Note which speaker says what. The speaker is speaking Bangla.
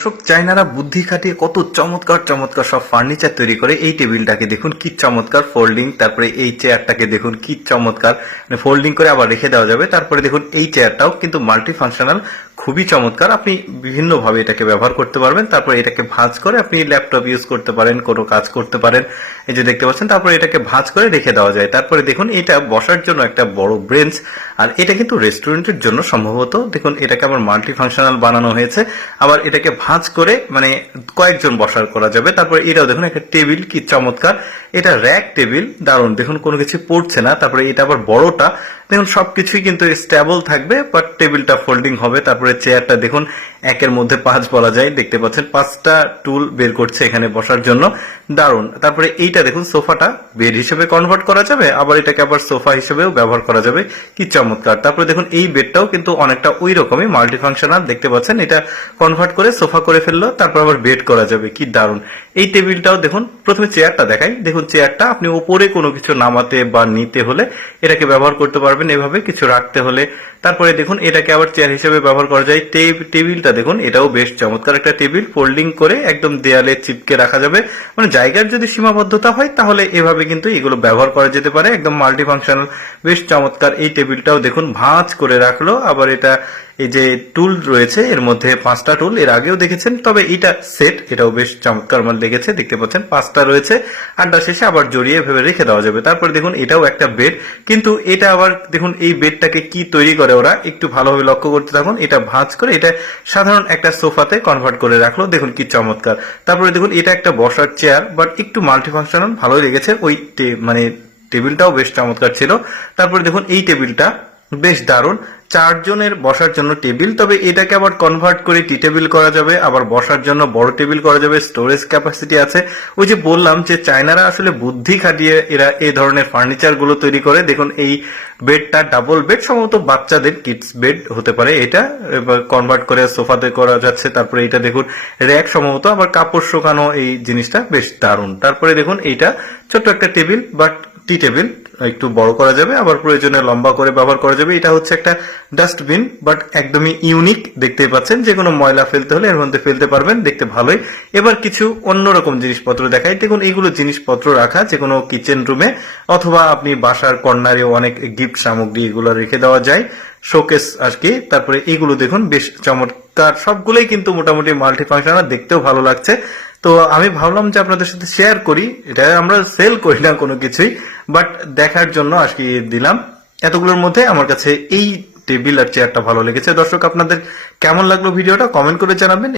Speaker 1: দর্শক চাইনারা বুদ্ধি খাটিয়ে কত চমৎকার চমৎকার সব ফার্নিচার তৈরি করে। এই টেবিলটাকে দেখুন, কি চমৎকার ফোল্ডিং তারপরে এই চেয়ারটাকে দেখুন, কি চমৎকার। মানে ফোল্ডিং করে আবার রেখে দেওয়া যাবে। তারপরে দেখুন, এই চেয়ারটাও কিন্তু মাল্টি ফাংশনাল খুবই চমৎকার। আপনি বিভিন্নভাবে এটাকে ব্যবহার করতে পারবেন। তারপরে এটাকে ভাঁজ করে আপনি ল্যাপটপ ইউজ করতে পারেন, কোনো কাজ করতে পারেন। এই যে দেখতে পাচ্ছেন, তারপরে এটাকে ভাঁজ করে রেখে দেওয়া যায়। তারপরে দেখুন, এটা বসার জন্য একটা বড় ব্রেঞ্চ আর এটা কিন্তু রেস্টুরেন্টের জন্য সম্ভবত। দেখুন, এটাকে আবার মাল্টি ফাংশনাল বানানো হয়েছে। আবার এটাকে ভাঁজ করে মানে কয়েকজন বসার করা যাবে। তারপরে এটাও দেখুন, একটা টেবিল কি চমৎকার। এটা র্যাক টেবিল দারুণ। দেখুন, কোনো কিছু পড়ছে না। তারপরে এটা আবার বড়টা। দেখুন, সবকিছুই কিন্তু স্টেবল থাকবে বাট টেবিলটা ফোল্ডিং হবে। তারপরে চেয়ারটা দেখুন একের মধ্যে পাঁচ বলা যায়। দেখতে পাচ্ছেন, পাঁচটা টুল বের করছে এখানে বসার জন্য। দারুণ। তারপরে এইটা দেখুন, সোফাটা বেড হিসেবে কনভার্ট করা যাবে, আবার এটাকে আবার সোফা হিসেবেও ব্যবহার করা যাবে। কি চমৎকার। তারপরে দেখুন, এই বেডটাও কিন্তু অনেকটা ওই রকমই মাল্টি ফাংশনাল দেখতে পাচ্ছেন, এটা কনভার্ট করে সোফা করে ফেলল, তারপর আবার বেড করা যাবে। কি দারুণ। এই টেবিলটাও দেখুন, প্রথমে চেয়ারটা দেখাই। দেখুন চেয়ারটা আপনি উপরে কোনো কিছু নামাতে বা নিতে হলে এটাকে ব্যবহার করতে পারবেন। এভাবে কিছু রাখতে হলে। তারপরে দেখুন, এটাকে আবার চেয়ার হিসেবে ব্যবহার করা যায়। টেব- টেবিলটা দেখুন, এটাও বেশ চমৎকার একটা টেবিল, ফোল্ডিং করে একদম দেয়ালে চিপকে রাখা যাবে। মানে জায়গার যদি সীমাবদ্ধতা হয়, তাহলে এভাবে কিন্তু এগুলো ব্যবহার করা যেতে পারে। একদম মাল্টি ফাংশনাল বেশ চমৎকার এই টেবিলটাও দেখুন, ভাঁজ করে রাখল। আবার এটা এই যে টুল রয়েছে, এর মধ্যে পাঁচটা টুল এর আগেও দেখেছেন, তবে এটা সেট এটাও বেশ চমৎকার আমার লেগেছে দেখতে পাচ্ছেন, পাঁচটা রয়েছে, আড্ডা শেষে আবার জড়িয়ে ভেবে রেখে দেওয়া যাবে। তারপরে দেখুন, এটাও একটা বেড কিন্তু এটা আবার দেখুন, এই বেডটাকে কি তৈরি করে ওরা? একটু ভালোভাবে লক্ষ্য করতে থাকুন, এটা ভাঁজ করে, এটা সাধারণ একটা সোফাতে কনভার্ট করে রাখল, দেখুন কি চমৎকার। তারপরে দেখুন, এটা একটা বসার চেয়ার বাট একটু মাল্টি ফাংশনাল ভালোই লেগেছে, ওই মানে টেবিলটাও বেশ চমৎকার ছিল। তারপরে দেখুন, এই টেবিলটা বেশ দারুণ চারজনের বসার জন্য টেবিল, তবে এটাকে আবার কনভার্ট করে টি টেবিল করা যাবে, আবার বসার জন্য বড় টেবিল করা যাবে স্টোরেজ ক্যাপাসিটি আছে। ওই যে বললাম যে চায়নারা আসলে বুদ্ধি খাটিয়ে এরা এই ধরনের ফার্নিচারগুলো তৈরি করে। দেখুন, এই বেডটা ডাবল বেড সম্ভবত বাচ্চাদের কিডস বেড হতে পারে এটা কনভার্ট করে সোফাতে করা যাচ্ছে, তারপরে এটা দেখুন র্যাক সম্ভবত, আবার কাপড় শুকানো এই জিনিসটা বেশ দারুণ। তারপরে দেখুন, এইটা ছোট্ট একটা টেবিল বাট টি টেবিল, একটু বড় করা যাবে, আবার প্রয়োজনে লম্বা করে ব্যবহার করা যাবে। এটা হচ্ছে একটা ডাস্টবিন, বাট একদমই ইউনিক দেখতে পাচ্ছেন। যে কোনো ময়লা ফেলতে হলে এর মধ্যে ফেলতে পারবেন, দেখতে ভালোই। এবার কিছু অন্যরকম জিনিসপত্র দেখাই। দেখুন, এইগুলো জিনিসপত্র রাখা যে কোনো কিচেন রুমে অথবা আপনি বাসার কর্নারে অনেক গিফট সামগ্রী এগুলো রেখে দেওয়া যায়। শোকেস আর কি। তারপরে এইগুলো দেখুন, বেশ চমৎকার। সবগুলোই কিন্তু মোটামুটি মাল্টি ফাংশনাল দেখতেও ভালো লাগছে। তো আমি ভাবলাম যে আপনাদের সাথে শেয়ার করি। এটা আমরা সেল করি না কোনো কিছুই বাট দেখার জন্য আজকে দিলাম। এতগুলোর মধ্যে আমার কাছে এই টেবিল আর চেয়ারটা ভালো লেগেছে। দর্শক, আপনাদের কেমন লাগল ভিডিওটা কমেন্ট করে জানাবেন।